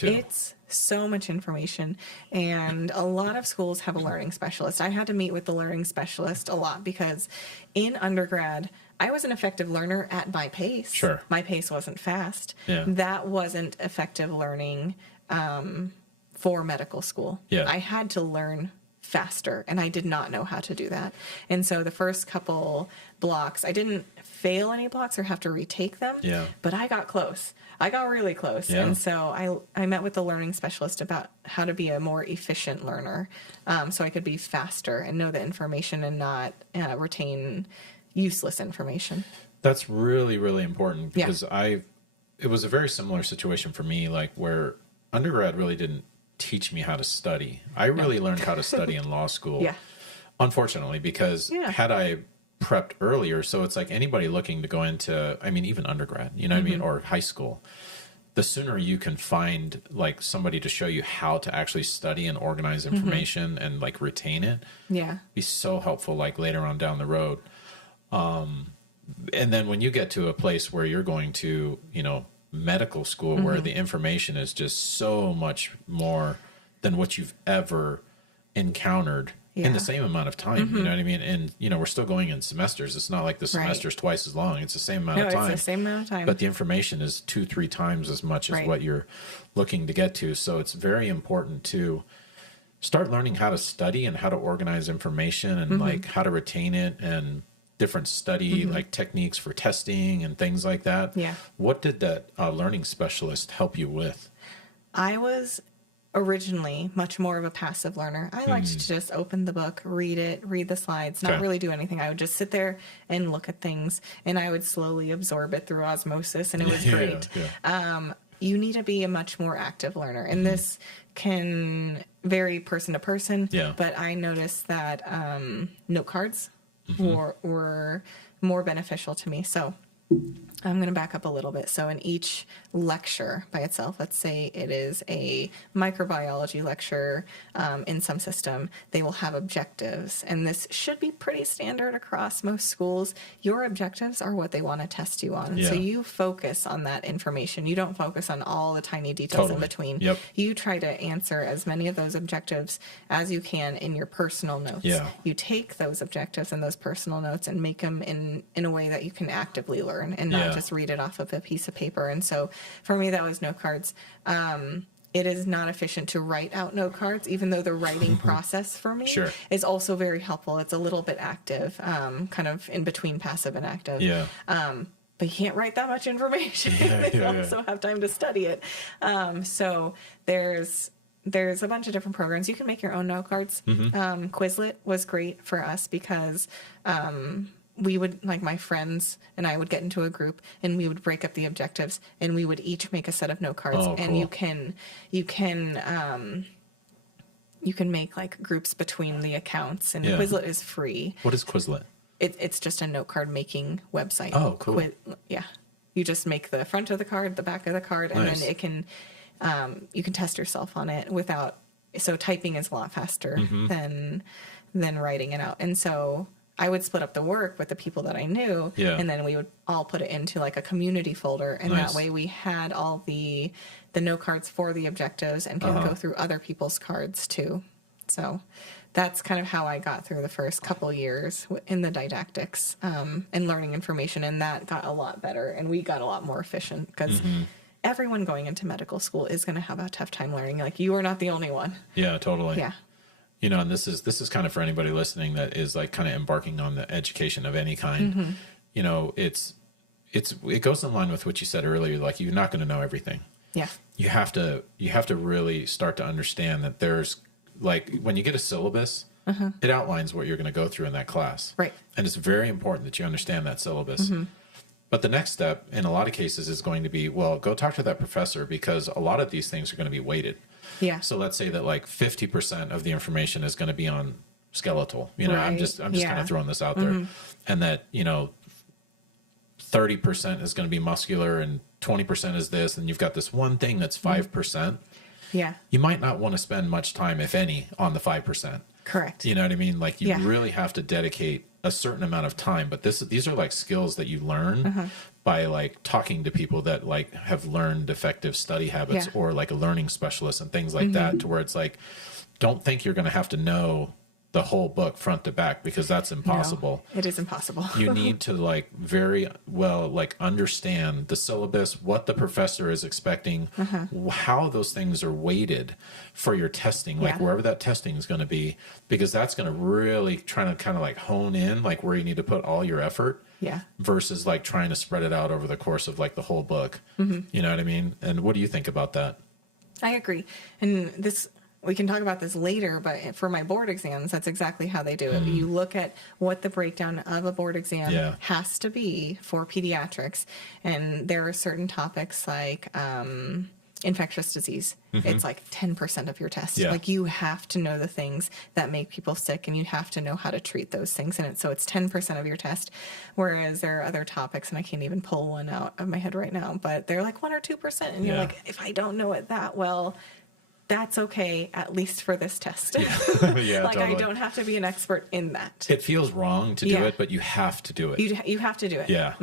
too. It's so much information, and a lot of schools have a learning specialist. I had to meet with the learning specialist a lot because in undergrad, I was an effective learner at my pace. Sure. My pace wasn't fast. Yeah. That wasn't effective learning for medical school. Yeah. I had to learn faster, and I did not know how to do that. And so the first couple blocks, I didn't fail any blocks or have to retake them, Yeah. but I got close. I got really close. Yeah. And so I met with the learning specialist about how to be a more efficient learner, so I could be faster and know the information and not retain useless information. That's really, really important Yeah. because it was a very similar situation for me, like where undergrad really didn't teach me how to study. I really learned how to study in law school, Yeah. unfortunately, because Yeah. had I prepped earlier, so it's like anybody looking to go into, I mean, even undergrad, you know what I mean, or high school, the sooner you can find like somebody to show you how to actually study and organize information and like retain it, Yeah. be so helpful like later on down the road. And then when you get to a place where you're going to, you know, medical school where the information is just so much more than what you've ever encountered in the Yeah. same amount of time, you know what I mean? And, you know, we're still going in semesters. It's not like the semester's twice as long. It's the same amount No, of time. it's the same amount of time. But the information is 2-3 times as much as Right. what you're looking to get to. So it's very important to start learning how to study and how to organize information and like how to retain it and different study like techniques for testing and things like that. Yeah. What did that learning specialist help you with? I was originally much more of a passive learner. I liked to just open the book, read it, read the slides, not Okay. really do anything. I would just sit there and look at things, and I would slowly absorb it through osmosis, and it was great. Yeah. You need to be a much more active learner, and this can vary person to person. Yeah. But I noticed that note cards were more beneficial to me. So I'm going to back up a little bit. So in each lecture by itself, let's say it is a microbiology lecture in some system, they will have objectives. And this should be pretty standard across most schools. Your objectives are what they want to test you on. Yeah. So you focus on that information. You don't focus on all the tiny details in Totally. between. Yep. You try to answer as many of those objectives as you can in your personal notes. Yeah. You take those objectives and those personal notes and make them in a way that you can actively learn and not Yeah. just read it off of a piece of paper. And so for me, that was note cards. It is not efficient to write out note cards, even though the writing process for me Sure. is also very helpful. It's a little bit active, kind of in between passive and active. Yeah. But you can't write that much information. Yeah, you yeah, yeah. also have time to study it. So there's a bunch of different programs. You can make your own note cards. Quizlet was great for us because we would, like my friends and I would get into a group and we would break up the objectives and we would each make a set of note cards. Oh, and cool. you can make like groups between the accounts, and Yeah. Quizlet is free. What is Quizlet? It's just a note card making website. Oh, cool. Yeah. You just make the front of the card, the back of the card, and Nice. then it can, you can test yourself on it without, so typing is a lot faster than writing it out. And so I would split up the work with the people that I knew, Yeah. and then we would all put it into like a community folder, and Nice. that way we had all the note cards for the objectives and can go through other people's cards too. So that's kind of how I got through the first couple years in the didactics and learning information, and that got a lot better, and we got a lot more efficient because everyone going into medical school is going to have a tough time learning. Like, you are not the only one. Yeah, totally. Yeah. You know, and this is kind of for anybody listening that is like kind of embarking on the education of any kind. You know, it goes in line with what you said earlier. Like, you're not going to know everything. Yeah. You have to really start to understand that there's, like, when you get a syllabus, it outlines what you're going to go through in that class. Right. And it's very important that you understand that syllabus. But the next step in a lot of cases is going to be, well, go talk to that professor, because a lot of these things are going to be weighted. Yeah. So let's say that like 50% of the information is going to be on skeletal. You know, I'm Right. just kind Yeah. of throwing this out there. And that, you know, 30% is going to be muscular and 20% is this, and you've got this one thing that's 5%. Yeah. You might not want to spend much time, if any, on the 5%. Correct. You know what I mean? Like, you Yeah. really have to dedicate a certain amount of time, but these are like skills that you learn by like talking to people that like have learned effective study habits, Yeah. or like a learning specialist and things like that, to where it's like, don't think you're going to have to know the whole book front to back, because that's impossible. No, it is impossible. You need to like very well like understand the syllabus, what the professor is expecting, how those things are weighted for your testing, like Yeah. wherever that testing is going to be, because that's going to really try to kind of like hone in like where you need to put all your effort. Yeah. Versus like trying to spread it out over the course of like the whole book. You know what I mean? And what do you think about that? I agree. And we can talk about this later, but for my board exams, that's exactly how they do it. You look at what the breakdown of a board exam has to be for pediatrics. And there are certain topics like infectious disease. It's like 10% of your test. Yeah. Like you have to know the things that make people sick, and you have to know how to treat those things. And so it's 10% of your test. Whereas there are other topics, and I can't even pull one out of my head right now, but they're like 1 or 2%. And you're like, if I don't know it that well, that's okay, at least for this test. Yeah, like totally. I don't have to be an expert in that. It feels wrong to do Yeah. it, but you have to do it. You have to do it. Yeah.